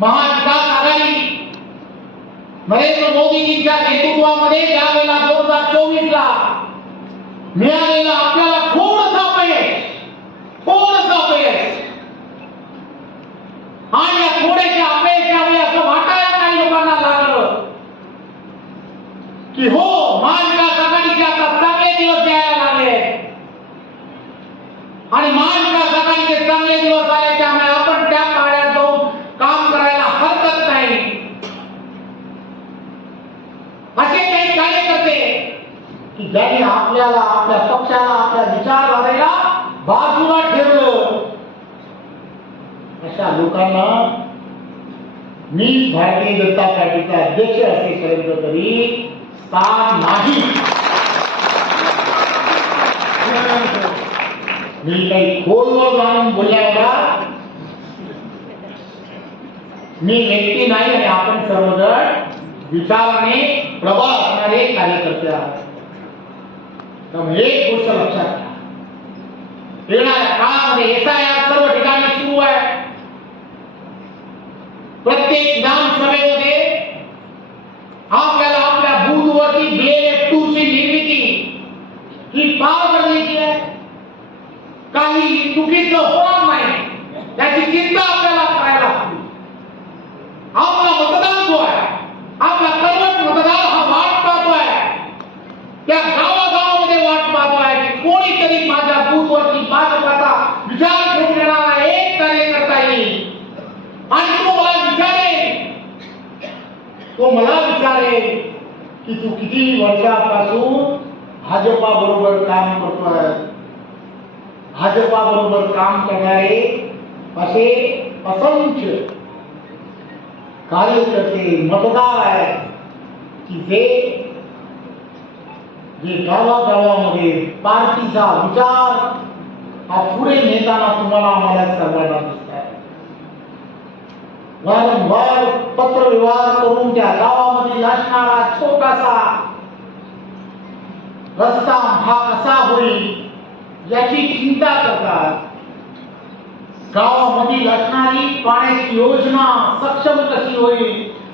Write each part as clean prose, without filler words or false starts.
महाविकास आघाडी नरेंद्र मोदीजींच्या नेतृत्वामध्ये ज्यावेळेला 2024 ला मिळालेलं आपल्याला थोडंसं अपयश आणि या थोड्याशा अपयशामुळे असं वाटायला काही लोकांना लागलं की हो महाविकास आघाडीचे आता चांगले दिवस यायला लागले आणि महाविकास आघाडीचे चांगले दिवस आले त्यामुळे आपण त्या काळात जाऊन काम करायला हरकत नाही असे काही कार्यकर्ते की ज्यांनी आपल्याला आपल्या पक्षाला आपल्या विचारधारेला बाजूला ठेवलं अशा लोकांना मी भारतीय जनता पार्टीचा अध्यक्ष असेपर्यंत तरी स्थान नाही। मी काही खोलवर जाऊन बोलल्यावर मी व्यक्ती नाही आणि आपण सर्वजण विचाराने प्रबळ असणारे कार्यकर्ते आहात। त्यामुळे एक गोष्ट लक्षात घ्या, येणाऱ्या काळामध्ये SIR सर्व ठिकाणी सुरू आहे। प्रत्येक विधानसभेमध्ये आपल्याला आपल्या बूथवरती BLF2 ची निर्मिती ही फार गरजेची आहे। काही चुकीचं होणार नाही त्याची चिंता आपल्याला करायला हवी। आपला मतदार जो आहे, आपला सर्वच मतदार हा वाट पाहतोय, त्या गावागावामध्ये वाट पाहतोय की कोणीतरी माझ्या बूथवरती भाजपाचा विचार घेऊन येणारा एक कार्यकर्ता येईल आणि तो मला विचारेल की तू किती वर्षापासून भाजपा बरोबर काम करतोय। भाजपा बरोबर काम करणारे असे असंख्य कार्यकर्ते मतदार आहेत की जे गावागावामध्ये पार्टीचा विचार हा पुढे नेताना तुम्हाला आम्हाला सर्वांना दिसत आहे। वारंवार पत्र व्यवहार करून त्या गावामध्ये असणारा छोटासा रस्ता हा कसा होईल याची चिंता करतात। गावामध्ये असणारी पाण्याची योजना सक्षम कशी होईल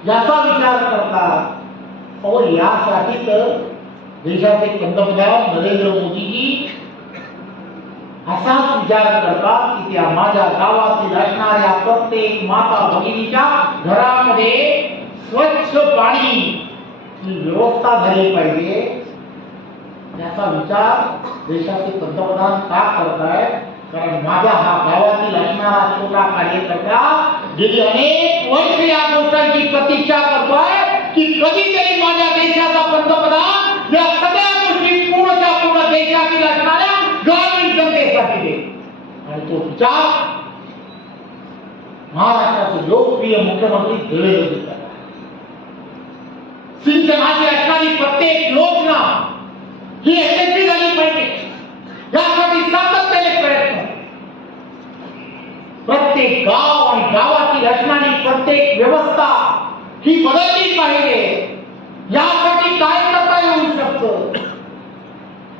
याचा विचार करतात और यासाठी तर देशाचे पंतप्रधान नरेंद्र मोदीजी असाच विचार करतात की त्या माझ्या गावातील असणाऱ्या प्रत्येक माता भगिनीच्या घरामध्ये स्वच्छ पाणी ही व्यवस्था झाली पाहिजे याचा विचार देशाचे पंतप्रधान का करतायत। कारण माझा हा गावातील असणारा छोटा कार्यकर्ता गेली अनेक वर्ष या गोष्टीची प्रतीक्षा करतोय की कधीतरी माझ्या देशाचा पंतप्रधान या सगळ्या गोष्टी पूर्णच्या पूर्ण देशातील असणाऱ्या ग्रामीण जनतेसाठी दे आणि तो विचार महाराष्ट्राचे लोकप्रिय मुख्यमंत्री देवेंद्र फडणवीस सिंचनाची असणारी प्रत्येक योजना ही यशस्वी झाली पाहिजे यासाठी सातत्याने प्रयत्न प्रत्येक गाव आणि गावातील असणारी प्रत्येक व्यवस्था ही बदलली पाहिजे। यासाठी काय करता येऊ शकतं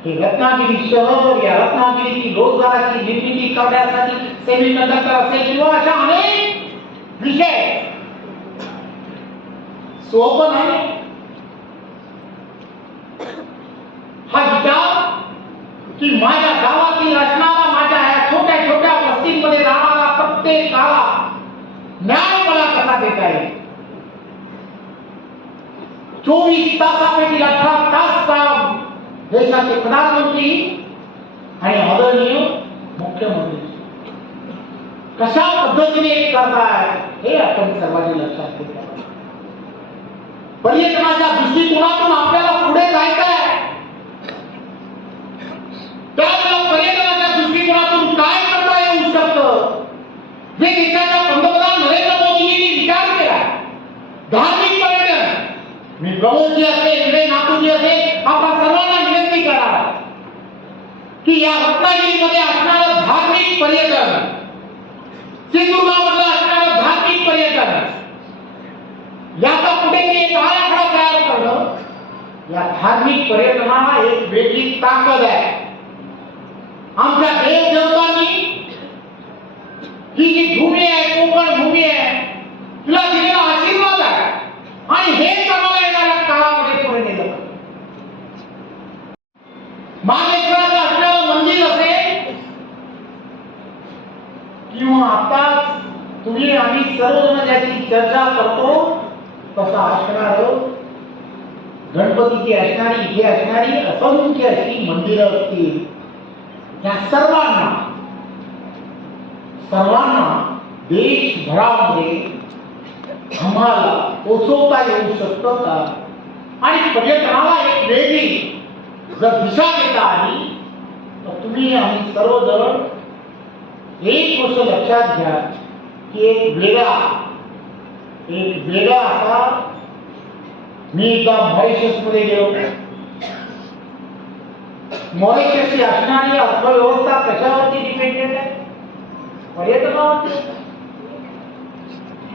हे रत्नागिरी शहर या रत्नागिरीची रोजगाराची निर्मिती करण्यासाठी सेमीकंडक्टर असेल किंवा अशा अनेक विषय सोपं नाही। हा विचार की माझ्या गावातील असणारा माझ्या या छोट्या छोट्या वस्तीमध्ये राहणारा प्रत्येकाला न्याय मला कसा देता येईल। 24 तासापैकी 18 तास काम देशाचे प्रधानमंत्री आणि आदरणीय मुख्यमंत्री कशा पद्धतीने करताय हे आपण सर्वांनी लक्षात घेतलं। पर्यटनाच्या दृष्टिकोनातून आपल्याला पुढे जायचं आहे त्यामुळे पर्यटनाच्या दृष्टिकोनातून काय करता येऊ शकतं जे देशाच्या पंतप्रधान नरेंद्र मोदींनी विचार केला। धार्मिक पर्यटन मी प्रमोदजी असेल विजय नातूजी असेल आपण सर्वांना विनंती करा की या रत्नागिरीमध्ये असणारं धार्मिक पर्यटन सिंधुदुर्गामध्ये असणारं धार्मिक पर्यटन याचा कुठेतरी एक आराखडा तयार करणं या धार्मिक पर्यटनाला एक वेगळी ताकद आहे। आमच्या देवदेवतांनी ही जी भूमी आहे कोकण भूमी आहे तिला आम्ही सर्वजण ज्याची चर्चा करतो तसा असणार गणपतीची असणारी इथे असणारी असंख्य अशी मंदिरं असतील. या सर्वांना देशभरामध्ये आम्हाला पोचवता येऊ शकतं का? आणि पर्यटनाला एक वेगळी जर दिशा देता आली तर तुम्ही आम्ही सर्वजण एक गोष्ट लक्षात घ्या की एक वेगळा असा मी एकदा मॉरिशस मध्ये गेलो. मॉरिशसची असणारी अर्थव्यवस्था कशावरती डिपेंडेंट आहे? पर्यटनावरती.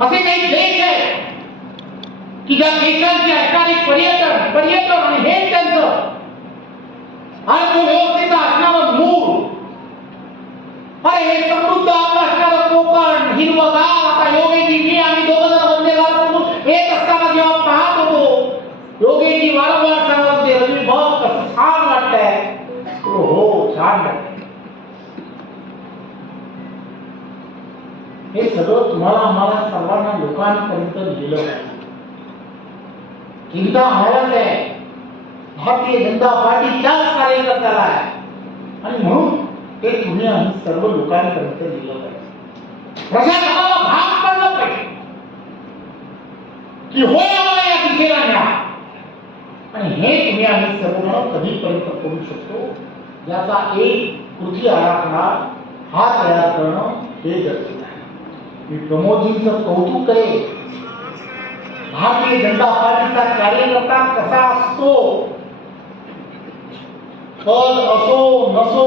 असे काही देश आहेत की ज्या देशांची असणारी पर्यटन आणि हे त्यांचं अर्थव्यवस्थेचं असणारं मूळ. अरे हे समृद्ध आपलं असणारं कोकण हिरवगार. आता योगेजी मी आम्ही दोघं जण वंदे भारत येत असताना जेव्हा पाहत होतो, योगेजी वारंवार सांगत होते, रवी बघ कसं छान वाटतंय. हो छान वाटतंय. हे सगळं तुम्हाला आम्हाला सर्वांना लोकांपर्यंत लिहिलं पाहिजे. चिंता आम्हालाच आहे, भारतीय जनता पार्टीच्याच कार्यकर्त्याला आहे. आणि म्हणून ते तुम्ही आम्ही सर्व लोकांपर्यंत लिहिलं पाहिजे. प्रशासनाला भाग पडलं पाहिजे की होय आम्हाला या दिशेला न्या. आणि हे तुम्ही आम्ही सर्वजण कधीपर्यंत करू शकतो याचा एक कृती आराखडा हा तयार करणं हे गरजेचं आहे. मी प्रमोदजींचं कौतुक करेन. भारतीय जनता पार्टीचा कार्यकर्ता कसा असतो, पद असो नसो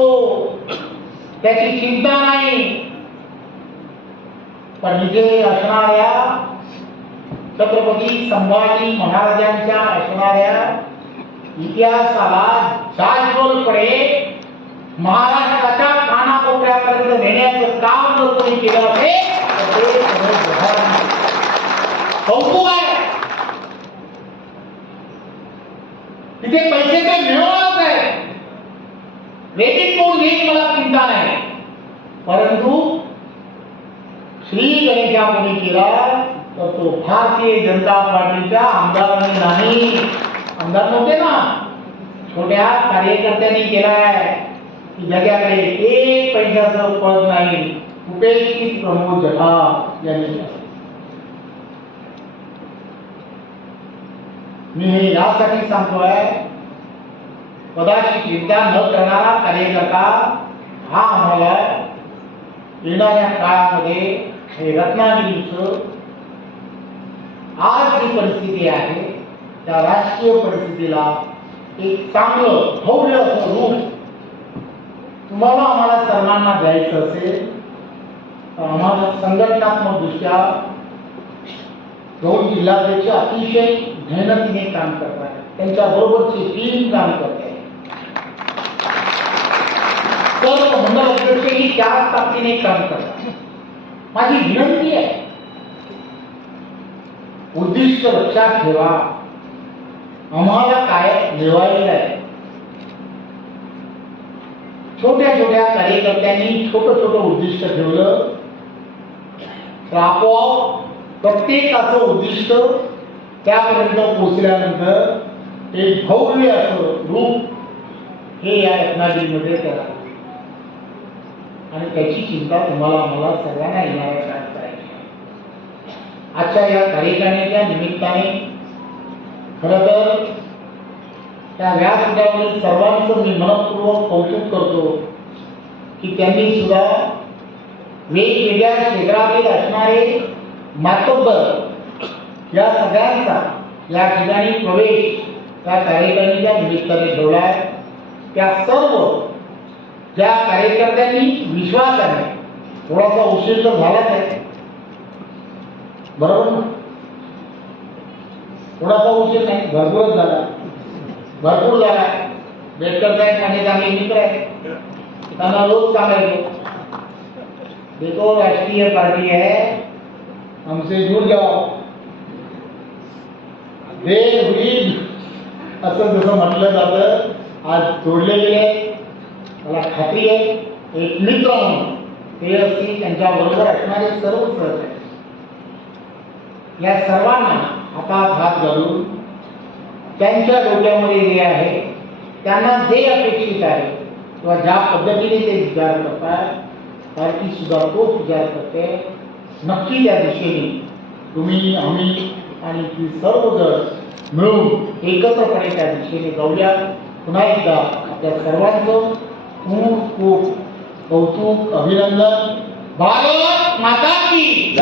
त्याची चिंता नाही. पण इथे असणाऱ्या छत्रपती संभाजी महाराजांच्या असणाऱ्या इतिहासाला जाज्वलपणे महाराष्ट्राच्या कानाकोपऱ्यापर्यंत नेण्याचं काम जर कोणी केलं असेल तर ते कौतुक आहे. तिथे पैसे ते मिळवणारच आहे. क्रेडिट कोण घेईल मला चिंता नाही. परंतु श्री गणेशा कोणी केला तर तो भारतीय जनता पार्टीच्या आमदारांनी नाही. आमदार नव्हते ना, छोट्या कार्यकर्त्यांनी केलाय की ज्याच्याकडे एक पैशाचं पद नाही, उपेक्षित प्रमोद जठार यांनी केलं. मी हे यासाठी सांगतोय, पदाची चिंता न करणारा कार्यकर्ता हा आम्हाला येणाऱ्या काळामध्ये हे रत्नागिरीचं आज जी परिस्थिती आहे त्या राजकीय परिस्थितीला एक चांगलं भव्य असं रूप तुम्हाला आम्हाला सर्वांना द्यायचं असेल तर आम्हाला संघटनात्मक दृष्ट्या दोन जिल्हाध्यक्ष अतिशय मेहनतीने काम करतात. त्यांच्या बरोबरची टीम काम करते. सर्व मंडळ अध्यक्षही त्याच ताकदीने काम करतात. माझी विनंती आहे, उद्दिष्ट लक्षात ठेवा. आम्हाला काय मिळवायचं आहे. छोट्या छोट्या कार्यकर्त्यांनी छोटं छोटं उद्दिष्ट ठेवलं तर आपोआप प्रत्येकाचं उद्दिष्ट त्यापर्यंत पोहोचल्यानंतर एक भव्य असं रूप हे या रत्नागिरीमध्ये करा. आणि त्याची चिंता तुम्हाला आम्हाला सर्वांना येणाऱ्या काळात करायची. आजच्या या कार्यक्रमाच्या निमित्ताने खरं तर त्या व्यासपीठावरील सर्वांचं मी मनपूर्वक कौतुक करतो की त्यांनी सुद्धा वेगवेगळ्या क्षेत्रातील असणारे मातब्बर या सगळ्यांचा या ठिकाणी प्रवेश त्या कार्यक्रमाच्या निमित्ताने ठेवला आहे. त्या सर्व ज्या कार्यकर्त्यांनी विश्वासाने, थोडासा उशीर तर झालाच आहे बरोबर ना, थोडासा उशीर नाही, भरपूरच झाला, भरपूर झाला. बेटकर साहेब माझे चांगले मित्र आहेत, त्यांना रोज सांगायचो देखो राष्ट्रीय पार्टी है, हमसे जुड़ जाओ. देव होईल असं जसं म्हटलं जातं आज जोडले गेले. मला खात्री आहे एक मित्र म्हणून ते असतील त्यांच्याबरोबर असणारे सर्व सहकारी या सर्वांना हातात हात घालून त्यांच्या डोक्यामध्ये जे आहे त्यांना जे अपेक्षित आहे किंवा ज्या पद्धतीने ते विचार करतात पार्टी सुद्धा तोच विचार करते. नक्की त्या दिशेने तुम्ही आम्ही आणि ती सर्वजण मिळून एकत्रपणे त्या दिशेने जाऊया. पुन्हा एकदा आपल्या सर्वांचं खूप खूप कौतुक अभिनंदन. भारत माता की